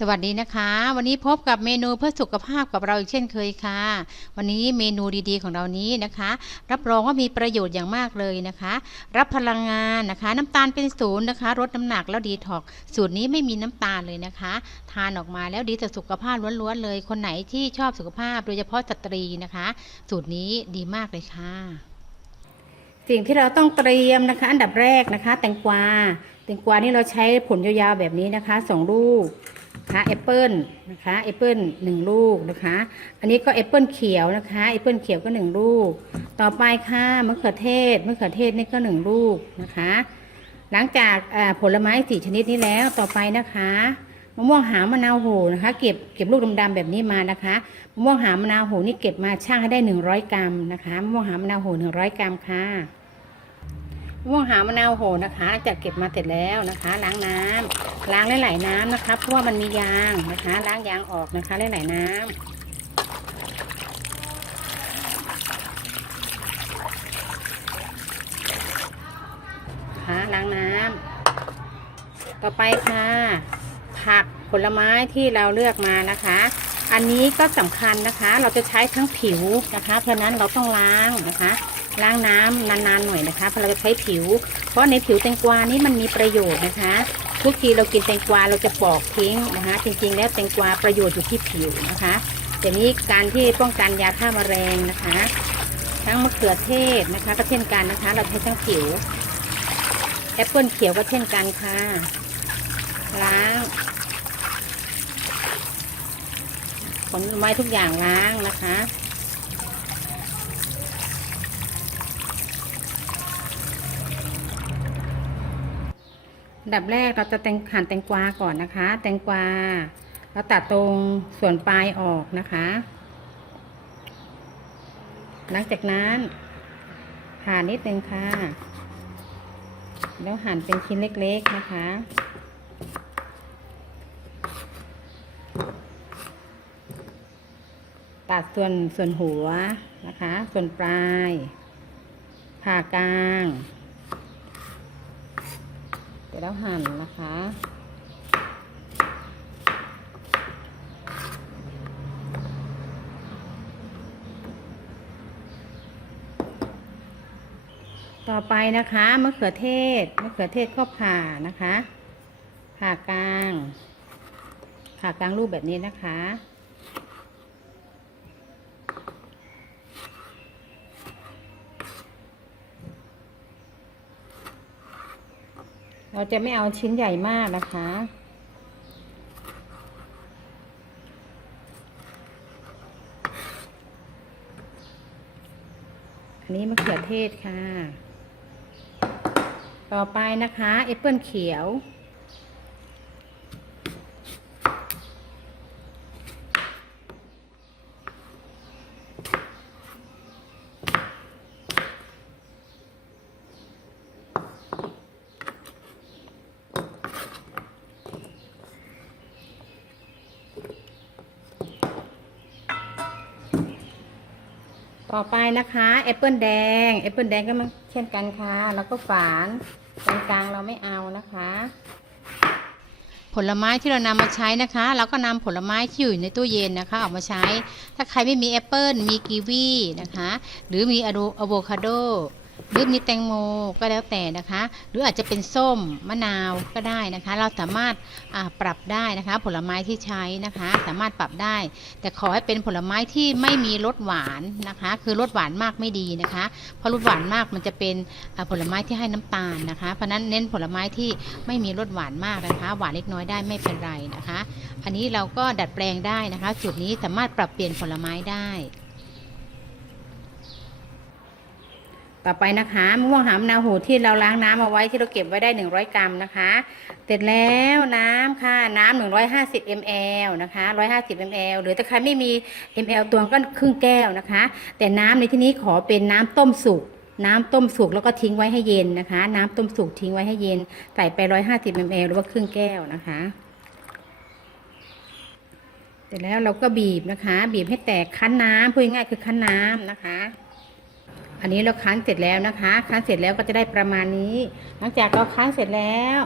สวัสดีนะคะ วันนี้พบกับเมนูเพื่อสุขภาพกับเราอีกเช่นเคยค่ะ วันนี้เมนูดีๆของเรานี้นะคะ รับรองว่ามีประโยชน์อย่างมากเลยนะคะ รับพลังงานนะคะ น้ำตาลเป็นศูนย์นะคะลดน้ำหนักแล้วดีท็อกสูตรนี้ไม่มีน้ำตาลเลยนะคะ ทานออกมาแล้วดีต่อสุขภาพล้วนๆเลย คนไหนที่ชอบสุขภาพโดยเฉพาะสตรีนะคะ สูตรนี้ดีมากเลยค่ะ สิ่งที่เราต้องเตรียมนะคะ อันดับแรกนะคะ แตงกวาแตงกวานี่เราใช้ผลยาวๆแบบนี้นะคะสองลูก นะคะแอปเปิลนะคะแอปเปิลหนึ่งลูกนะคะ อันนี้ก็แอปเปิลเขียวนะคะแอปเปิลเขียวก็หนึ่งลูก ต่อไปค่ะมะเขือเทศมะเขือเทศนี่ก็หนึ่งลูกนะคะ หลังจากผลไม้สี่ชนิดนี้แล้วต่อไปนะคะมะม่วงหามะนาวโหนะคะเก็บเก็บลูกดำๆแบบนี้มานะคะมะม่วงหามะนาวโหนี่เก็บมาช่างให้ได้หนึ่งร้อยกรัมนะคะมะม่วงหามะนาวโหหนึ่งร้อยกรัมค่ะ มะม่วงหามะนาวโหนะคะจะเก็บมาเสร็จแล้วนะคะ ล้างน้ำล้างหลายๆน้ำนะคะ เพราะว่ามันมียางนะคะ ล้างยางออกนะคะหลายๆน้ำนะคะล้างน้ำต่อไปค่ะ ผักผลไม้ที่เราเลือกมานะคะ อันนี้ก็สำคัญนะคะ เราจะใช้ทั้งผิวนะคะ เพราะนั้นเราต้องล้างนะคะ ล้างน้ำนานๆหน่อยนะคะเพราะเราจะใช้ผิว เพราะในผิวแตงกวานี้มันมีประโยชน์นะคะ ทุกทีเรากินแตงกวาเราจะปอกทิ้งนะคะ จริงๆ แล้วแตงกวาประโยชน์อยู่ที่ผิวนะคะแต่นี้การที่ป้องกันยาฆ่าแมลงนะคะ ทั้งมะเขือเทศนะคะ ก็เช่นกันนะคะ เราใช้ทั้งผิวแอปเปิลเขียวก็เช่นกันค่ะล้างผลไม้ทุกอย่างล้างนะคะ ดับแรกเราจะแตงหั่นแตงกวาก่อนนะคะ แตงกวาเราตัดตรงส่วนปลายออกนะคะ หลังจากนั้นผ่านิดนึงค่ะ แล้วหั่นเป็นชิ้นเล็กๆนะคะตัดส่วนส่วนหัวนะคะ ส่วนปลายผ่ากลาง เดี๋ยวหั่นนะคะ ต่อไปนะคะมะเขือเทศมะเขือเทศก็ผ่านะคะ ผ่ากลาง ผ่ากลางรูปแบบนี้นะคะ เราจะไม่เอาชิ้นใหญ่มากนะคะ อันนี้มะเขือเทศค่ะ ต่อไปนะคะแอปเปิลเขียว ต่อไปนะคะแอปเปิลแดงแอปเปิลแดงก็มาเช่นกันค่ะ แล้วก็ฝานตรงกลางเราไม่เอานะคะ ผลไม้ที่เรานำมาใช้นะคะ เราก็นำผลไม้ที่อยู่ในตู้เย็นนะคะ ออกมาใช้ ถ้าใครไม่มีแอปเปิลมีกีวีนะคะ หรือมีอะโวคาโด หรือมีแตงโมก็แล้วแต่นะคะ หรืออาจจะเป็นส้มมะนาวก็ได้นะคะ เราสามารถปรับได้นะคะ ผลไม้ที่ใช้นะคะ สามารถปรับได้ แต่ขอให้เป็นผลไม้ที่ไม่มีรสหวานนะคะ คือรสหวานมากไม่ดีนะคะ เพราะรสหวานมากมันจะเป็นผลไม้ที่ให้น้ำตาลนะคะ เพราะนั้นเน้นผลไม้ที่ไม่มีรสหวานมากนะคะ หวานเล็กน้อยได้ไม่เป็นไรนะคะ อันนี้เราก็ดัดแปลงได้นะคะ จุดนี้สามารถปรับเปลี่ยนผลไม้ได้ ต่อไปนะคะมะม่วงหามนาวโหที่เราล้างน้ำเอาไว้ที่เราเก็บไว้ได้ 100 กรัมนะคะ เสร็จแล้วน้ำค่ะน้ำ150 ml นะคะ 150 ml หรือถ้าใครไม่มี ml ตวงก็ครึ่งแก้วนะคะ แต่น้ำในที่นี้ขอเป็นน้ำต้มสุกน้ำต้มสุกแล้วก็ทิ้งไว้ให้เย็นนะคะ น้ำต้มสุกทิ้งไว้ให้เย็นใส่ไป 150 ml หรือว่าครึ่งแก้วนะคะเสร็จแล้วเราก็บีบนะคะ บีบให้แตกคั้นน้ำพูดง่ายคือคั้นน้ำนะคะ อันนี้เราคั้นเสร็จแล้วนะคะ คั้นเสร็จแล้วก็จะได้ประมาณนี้ หลังจากเราคั้นเสร็จแล้ว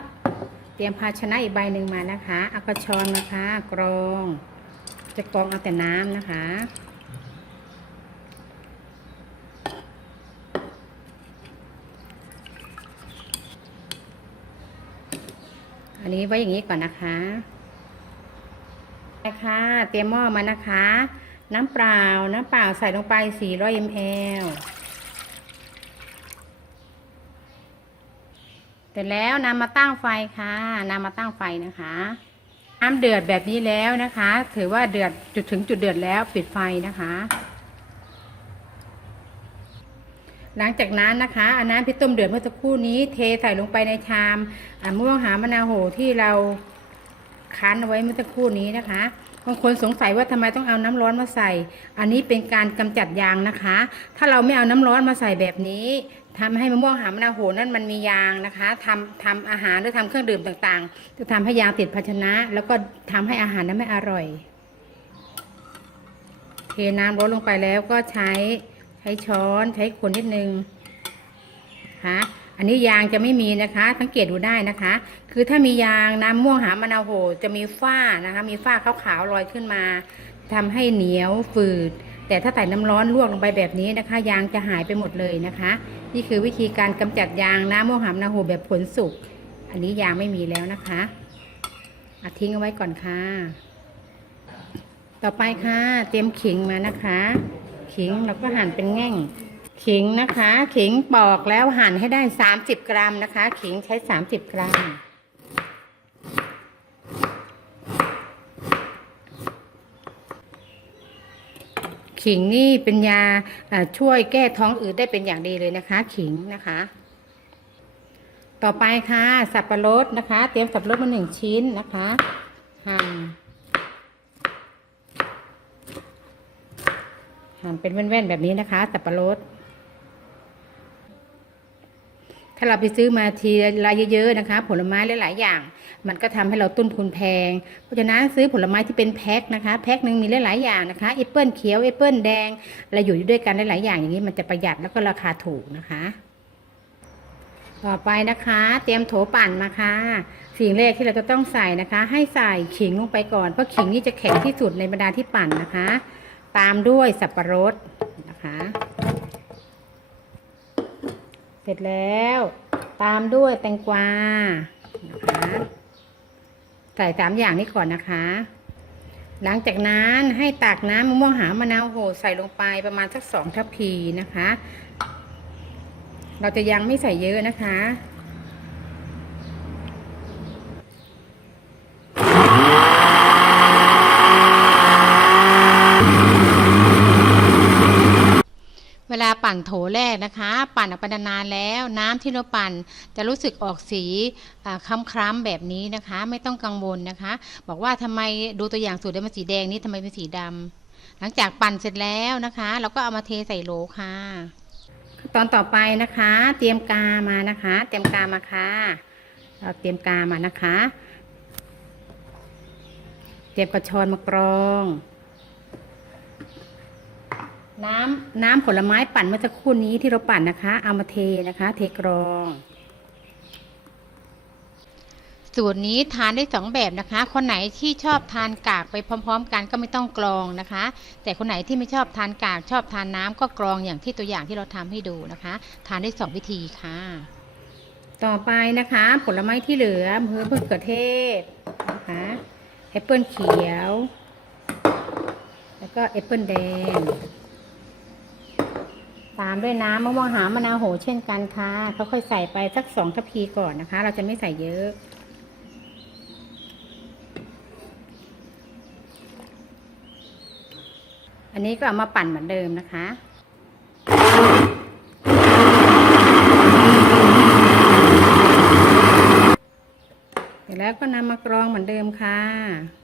เตรียมภาชนะอีกใบหนึ่งมานะคะเอากระชอนนะคะ กรอง จะกรองเอาแต่น้ำนะคะ อันนี้ไว้อย่างนี้ก่อนนะคะนะคะเตรียมหม้อมานะคะ น้ำเปล่า น้ำเปล่าใส่ลงไป 400 ml เส ร็จแล้วนำมาตั้งไฟค่ะนำมาตั้งไฟนะคะน้ำเดือดแบบนี้แล้วนะคะ ถือว่าเดือดจุดถึงจุดเดือดแล้วปิดไฟนะคะ หลังจากนั้นนะคะเอาน้ำที่ต้มเดือดเมื่อสักครู่นี้ เทใส่ลงไปในชามม่วงหามะนาวโหที่เราคั้นเอาไว้เมื่อสักครู่นี้นะคะบางคนสงสัยว่าทำไมต้องเอาน้ำร้อนมาใส่ อันนี้เป็นการกำจัดยางนะคะ ถ้าเราไม่เอาน้ำร้อนมาใส่แบบนี้ ทำให้มะม่วงหามนาโหนั้นมันมียางนะคะทำทำอาหารหรือทำเครื่องดื่มต่างๆ จะทำให้ยางติดภาชนะ แล้วก็ทำให้อาหารนั้นไม่อร่อย เทน้ำร้อนลงไปแล้วก็ใช้ใช้ช้อนใช้คนนิดนึงนะคะอันนี้ยางจะไม่มีนะคะ สังเกตดูได้นะคะ คือถ้ามียางน้ำม่วงหามะนาวโหจะมีฝ้านะคะ มีฝ้าขาวๆลอยขึ้นมาทำให้เหนียวฝืด แต่ถ้าใส่น้ำร้อนลวกลงไปแบบนี้นะคะ ยางจะหายไปหมดเลยนะคะ นี่คือวิธีการกำจัดยางน้ำม่วงหามนาวโหแบบผลสุก อันนี้ยางไม่มีแล้วนะคะอาทิ้งเอาไว้ก่อนค่ะ ต่อไปค่ะ เตรียมขิงมานะคะ ขิงเราก็หั่นเป็นแง่ง ขิงนะคะ ขิงปอกแล้วหั่นให้ได้ 30 กรัมนะคะ ขิงใช้ 30 กรัม ขิงนี่เป็นยาช่วยแก้ท้องอืดได้เป็นอย่างดีเลยนะคะ ขิงนะคะ ต่อไปค่ะ สับปะรดนะคะ เตรียมสับปะรดมาหนึ่งชิ้นนะคะหั่นหั่นเป็นแว่นๆแบบนี้นะคะ สับปะรด ถ้าเราไปซื้อมาทีละเยอะๆนะคะ ผลไม้หลายๆอย่าง มันก็ทำให้เราต้นทุนแพง เพราะฉะนั้นซื้อผลไม้ที่เป็นแพ็คนะคะแพ็คหนึ่งมีหลายๆอย่างนะคะแอปเปิลเขียวแอปเปิลแดงเราอยู่ด้วยกันหลายๆอย่างอย่างนี้มันจะประหยัดแล้วก็ราคาถูกนะคะ ต่อไปนะคะ เตรียมโถปั่นมาค่ะสิ่งแรกที่เราจะต้องใส่นะคะ ให้ใส่ขิงลงไปก่อนเพราะขิงนี่จะแข็งที่สุดในบรรดาที่ปั่นนะคะ ตามด้วยสับปะรดนะคะ ร็จแล้ว ตามด้วยแตงกวานะคะใส่สามอย่างนี้ก่อนนะคะ หลังจากนั้นให้ตักน้ำมะม่วงหามะนาวโหใส่ลงไปประมาณสักสองทัพพีนะคะ เราจะยังไม่ใส่เยอะนะคะ เวลา ปั่นโถแรกนะคะ ปั่นออกไปนานๆแล้ว น้ำที่เราปั่นจะรู้สึกออกสีอ่าคล้ำๆแบบนี้นะคะ ไม่ต้องกังวลนะคะ บอกว่าทำไมดูตัวอย่างสูตรได้มันสีแดงนี่ทำไมเป็นสีดำหลังจากปั่นเสร็จแล้วนะคะ เราก็เอามาเทใส่โหลค่ะตอนต่อไปนะคะ เตรียมกามานะคะ เตรียมกามาค่ะ เราเตรียมกามานะคะ เตรียมกระชอนมากรอง น้ำน้ำผลไม้ปั่นเมื่อสักครู่นี้ที่เราปั่นนะคะ เอามาเทนะคะ เทกรอง สูตรนี้ทานได้สองแบบนะคะ คนไหนที่ชอบทานกากไปพร้อม ๆ กันก็ไม่ต้องกรองนะคะ แต่คนไหนที่ไม่ชอบทานกากชอบทานน้ำก็กรองอย่างที่ตัวอย่างที่เราทำให้ดูนะคะ ทานได้สองวิธีค่ะ ต่อไปนะคะ ผลไม้ที่เหลือมือมะเขือเทศนะคะแอปเปิลเขียว แล้วก็แอปเปิลแดง ตามด้วยน้ำมะม่วงหามะนาวโหเช่นกันค่ะเขาค่อยใส่ไปสักสองทัพพีก่อนนะคะ เราจะไม่ใส่เยอะ อันนี้ก็เอามาปั่นเหมือนเดิมนะคะเสร็จแล้วก็นำมากรองเหมือนเดิมค่ะ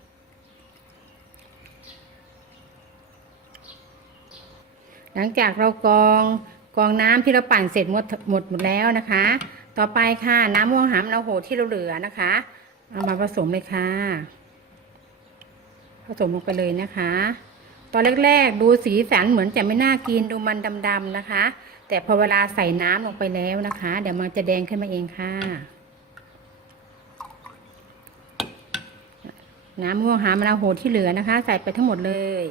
หลังจากเรากรองกรองน้ำที่เราปั่นเสร็จหมดหมดหมดแล้วนะคะ ต่อไปค่ะน้ำม่วงหามะนาโหที่เราเหลือนะคะ เอามาผสมเลยค่ะ ผสมลงไปเลยนะคะ ตอนแรกๆดูสีสันเหมือนจะไม่น่ากินดูมันดำๆนะคะ แต่พอเวลาใส่น้ำลงไปแล้วนะคะ เดี๋ยวมันจะแดงขึ้นมาเองค่ะน้ำม่วงหามะนาวโหที่เหลือนะคะ ใส่ไปทั้งหมดเลย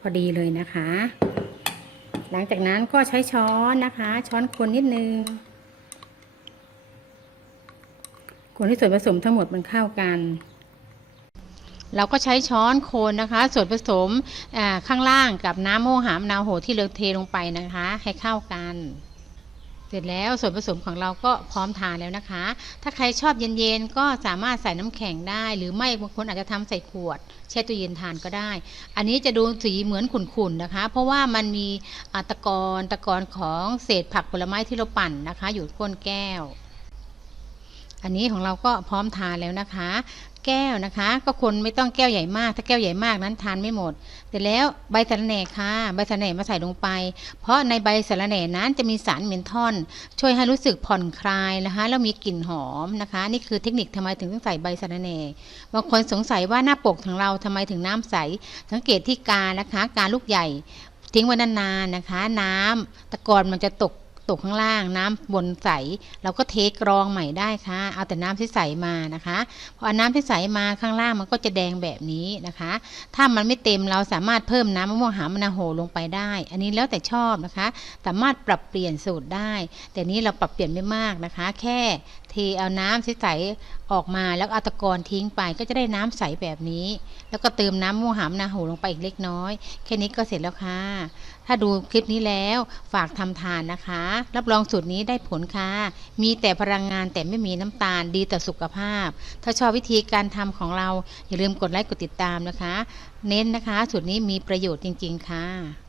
พอดีเลยนะคะ หลังจากนั้นก็ใช้ช้อนนะคะ ช้อนคนนิดนึง คนที่ส่วนผสมทั้งหมดมันเข้ากันเราก็ใช้ช้อนโคนนะคะ ส่วนผสมข้างล่างกับน้ำมะม่วงหามนาวโหที่เราเทลงไปนะคะ ให้เข้ากัน เสร็จแล้วส่วนผสมของเราก็พร้อมทานแล้วนะคะ ถ้าใครชอบเย็นๆก็สามารถใส่น้ำแข็งได้ หรือไม่บางคนอาจจะทำใส่ขวด แช่ตู้เย็นทานก็ได้ อันนี้จะดูสีเหมือนขุ่นๆนะคะ เพราะว่ามันมีตะกอนตะกอนของเศษผักผลไม้ที่เราปั่นนะคะ อยู่ก้นแก้ว อันนี้ของเราก็พร้อมทานแล้วนะคะ แก้วนะคะ ก็คนไม่ต้องแก้วใหญ่มาก ถ้าแก้วใหญ่มากนั้นทานไม่หมด แต่แล้วใบสะระแหน่ค่ะ ใบสะระแหน่มาใส่ลงไป เพราะในใบสะระแหน่นั้นจะมีสารเมนทอน ช่วยให้รู้สึกผ่อนคลายนะคะ แล้วมีกลิ่นหอมนะคะ นี่คือเทคนิคทำไมถึงต้องใส่ใบสะระแหน่บางคนสงสัยว่าหน้าปกของเราทำไมถึงน้ำใส สังเกตที่กานะคะ กาลูกใหญ่ ทิ้งไว้นานๆนะคะ น้ำตะกอนมันจะตก ตกข้างล่าง น้ำบนใสเราก็เทกรองใหม่ได้ค่ะเอาแต่น้ำที่ใสมานะคะพอเอาน้ำที่ใสมาข้างล่างมันก็จะแดงแบบนี้นะคะ ถ้ามันไม่เต็มเราสามารถเพิ่มน้ำมะม่วงหามะนาวโหลงไปได้ อันนี้แล้วแต่ชอบนะคะ สามารถปรับเปลี่ยนสูตรได้ แต่นี้เราปรับเปลี่ยนไม่มากนะคะ แค่เทเอาน้ำใสๆออกมาแล้วเอาตะกอนทิ้งไปก็จะได้น้ำใสแบบนี้ แล้วก็เติมน้ำมะม่วงหามนาวโหลงไปอีกเล็กน้อย แค่นี้ก็เสร็จแล้วค่ะ ถ้าดูคลิปนี้แล้วฝากทำทานนะคะ รับรองสูตรนี้ได้ผลค่ะ มีแต่พลังงานแต่ไม่มีน้ำตาลดีต่อสุขภาพ ถ้าชอบวิธีการทำของเราอย่าลืมกดไลค์กดติดตามนะคะ เน้นนะคะสูตรนี้มีประโยชน์จริง ๆ ค่ะ